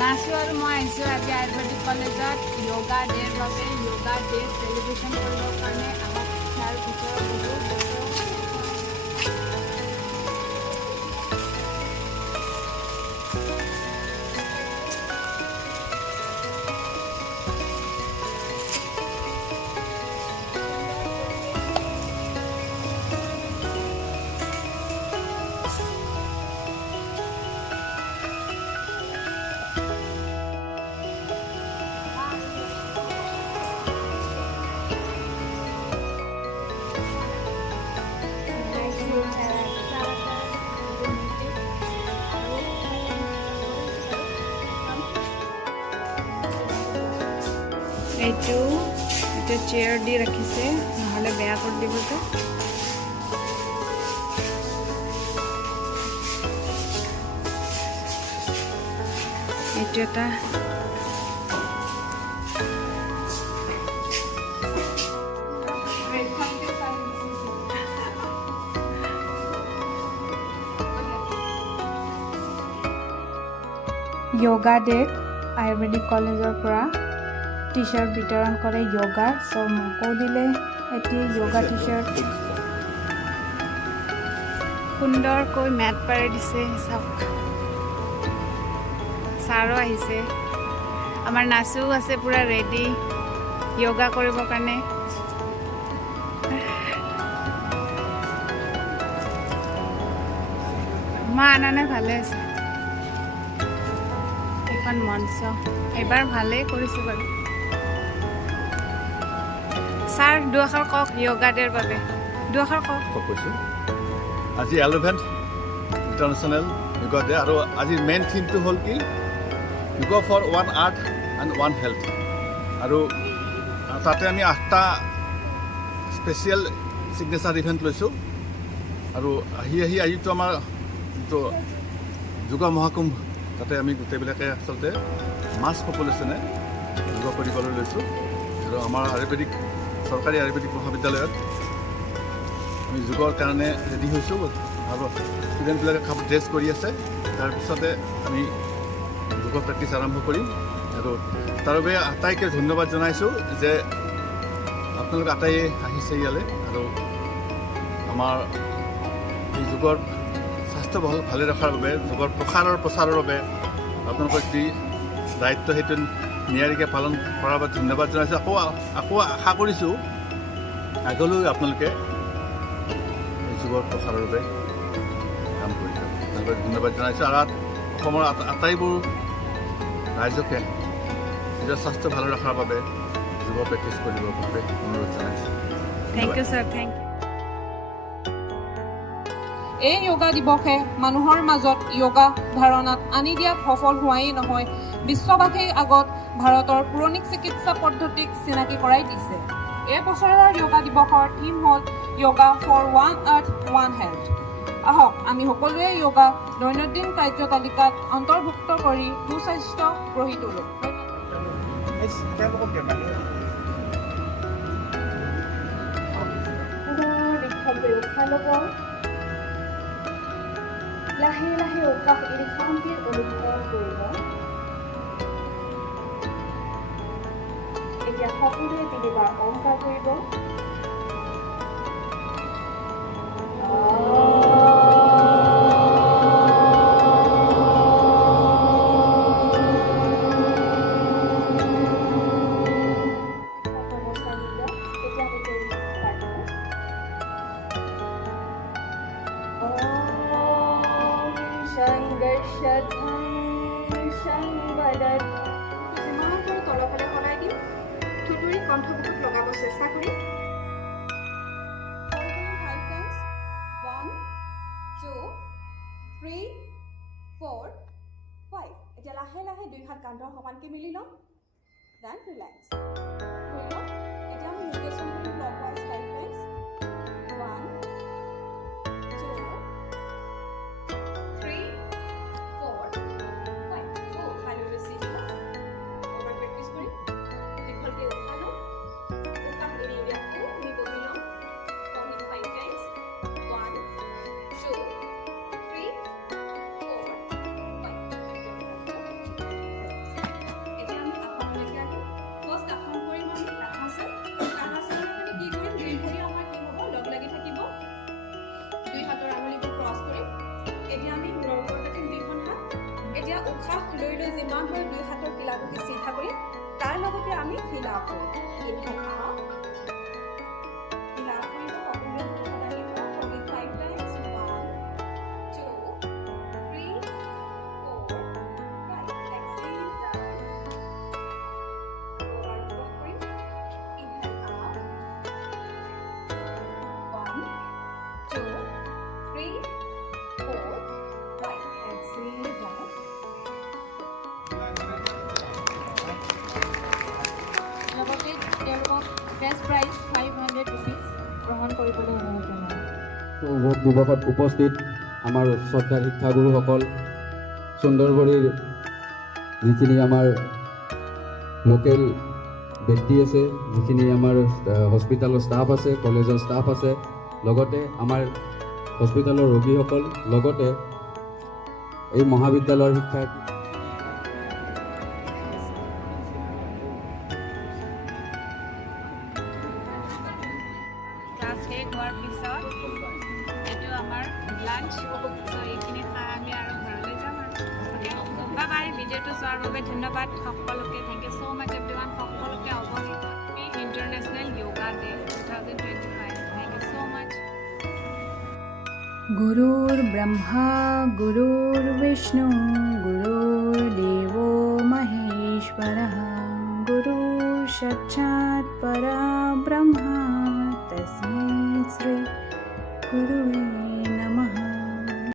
নাচো আৰু মই আহিছোঁ আজি আয়ুৰ্বেদিক কলেজত য়োগা ডে'ৰ বাবে য়োগা ডে চেলিব্ৰেশ্যন কৰিবৰ কাৰণে আমাক তাৰ ভিতৰত এইটো চেয়াৰ দি ৰাখিছে নহ'লে বেয়া কৰি দিব যে এইটো এটা য়োগা ডে'ত আয়ুৰ্বেদিক কলেজৰ পৰা টি চাৰ্ট বিতৰণ কৰে য়োগা চ' মোকো দিলে এটি য়োগা টি চাৰ্ট সুন্দৰকৈ মেট পাৰি দিছে চাওক ছাৰো আহিছে আমাৰ নাচো আছে পূৰা ৰেডি য়োগা কৰিবৰ কাৰণে মা আনানে ভালে আছে এখন মঞ্চ এইবাৰ ভালেই কৰিছোঁ বাৰু ছাৰ দুআষাৰ কওক য়োগা ডে'ৰ বাবে দুআষাৰ কওক কৈছোঁ আজি 11th ইণ্টাৰনেশ্যনেল য়োগা ডে আৰু আজিৰ মেইন থিমটো হ'ল কি yoga for one earth and one health আৰু তাতে আমি 8টা স্পেচিয়েল ছিগনেচাৰ ইভেণ্ট লৈছোঁ আৰু আজিতো আমাৰ যিটো যোগা মহাকুম্ভ তাতে আমি গোটেইবিলাকে আচলতে মাছ পপুলেশ্যনে যোগা কৰিবলৈ লৈছোঁ আৰু আমাৰ আয়ুৰ্বেদিক চৰকাৰী আয়ুৰ্বেদিক মহাবিদ্যালয়ত আমি যোগৰ কাৰণে ৰেডি হৈছোঁ আৰু ষ্টুডেণ্টবিলাকে ড্ৰেছ কৰি আছে তাৰপিছতে আমি যোগৰ প্ৰেক্টিছ আৰম্ভ কৰিম আৰু তাৰ বাবে আটাইকে ধন্যবাদ জনাইছোঁ যে আপোনালোক আটাইয়ে আহিছে ইয়ালৈ আৰু আমাৰ এই যোগৰ স্বাস্থ্য ভালে ৰখাৰ বাবে যোগৰ প্ৰচাৰৰ বাবে আপোনালোকৰ যি দায়িত্ব সেইটো নিয়াৰিকৈ পালন কৰাৰ বাবে ধন্যবাদ জনাইছোঁ আকৌ আশা কৰিছোঁ আগলৈ আপোনালোকে যোগৰ প্ৰচাৰৰ বাবে কাম কৰি যাব আপোনালোকে ধন্যবাদ জনাইছোঁ আৰু অসমৰ আটাইবোৰ ৰাইজকে নিজৰ স্বাস্থ্য ভালে ৰখাৰ বাবে যোগ প্ৰেক্টিছ কৰিবৰ বাবে অনুৰোধ জনাইছোঁ thank you sir thank you এই য়োগা দিৱসে মানুহৰ মাজত য়োগা ধাৰণাত আনি দিয়াত সফল হোৱাই নহয় বিশ্ববাসীৰ আগত ভাৰতৰ পুৰণি চিকিৎসা পদ্ধতিক চিনাকি কৰাই দিছে এই বছৰৰ য়োগা দিৱসৰ থিম হ'ল yoga for one earth one health আহক আমি সকলোৱে য়োগা দৈনন্দিন কাৰ্যতালিকাত অন্তৰ্ভুক্ত কৰি সুস্বাস্থ্য গঢ়ি তোলোঁ লাহে লাহে উশাহ এৰি শান্তিৰ অনুভৱ কৰিব এতিয়া সকলোৱে তিনিবাৰ অহংকাৰ কৰিব যিমানবোৰ তলফালে সলাই দিম থুতুৰি কণ্ঠবুকুত লগাব চেষ্টা কৰিম 5 times 1 2 3 4 5 এতিয়া লাহে লাহে দুই হাত কান্ধৰ সমানকৈ মিলি ল'ম দেন ৰিলেক্স ধৰি লওক এতিয়া আমি ৰোটেশ্যন কৰিম ক্লকৱাইজ 5 times 1 2 3 4 উশাহ লৈ লৈ যিমান হয় 2 হাতৰ কিলাকুটি চিধা কৰি তাৰ লগতে আমি ফিল আপ কৰিম ইনহেল আপ ফিল আপ কৰি সকলোৱে কৰিব লাগিব 45 টাইমছ 1 2 3 4 5 এক্সেল ডাউন আৰু ব্লক কৰিম ইনহেল আপ 1 2 3 4 5 এক্সেল ডাউন লগতে তেওঁলোকক বেষ্ট প্ৰাইজ 500 ৰুপিজ গ্ৰহণ কৰিবলৈ অনুৰোধ জনাওঁ। যোগ দিৱসত উপস্থিত আমাৰ শ্ৰদ্ধাৰ শিক্ষাগুৰুসকল, সুন্দৰবৰীৰ যিখিনি আমাৰ লোকেল ব্যক্তি আছে, যিখিনি আমাৰ হস্পিটেলৰ ষ্টাফ আছে, কলেজৰ ষ্টাফ আছে, লগতে আমাৰ হস্পিটেলৰ ৰোগীসকল, লগতে এই মহাবিদ্যালয়ৰ শিক্ষাৰ্থী ক্লাছ শেষ হোৱাৰ পিছত এইটো আমাৰ লাঞ্চ চ' এইখিনি খাই আমি আৰু ঘৰলৈ যাম আৰু বাই বাই। ভিডিঅ'টো চোৱাৰ বাবে ধন্যবাদ সকলোকে। Thank you so' much everyone. সকলোকে অৱশ্যে international yoga day 2025। Thank you so' much. गुरुर्ब्रह्मा गुरुर्विष्णु गुरुर्देवो महेश्वरः गुरुसाक्षात् परब्रह्म तस्मै श्री गुरुवे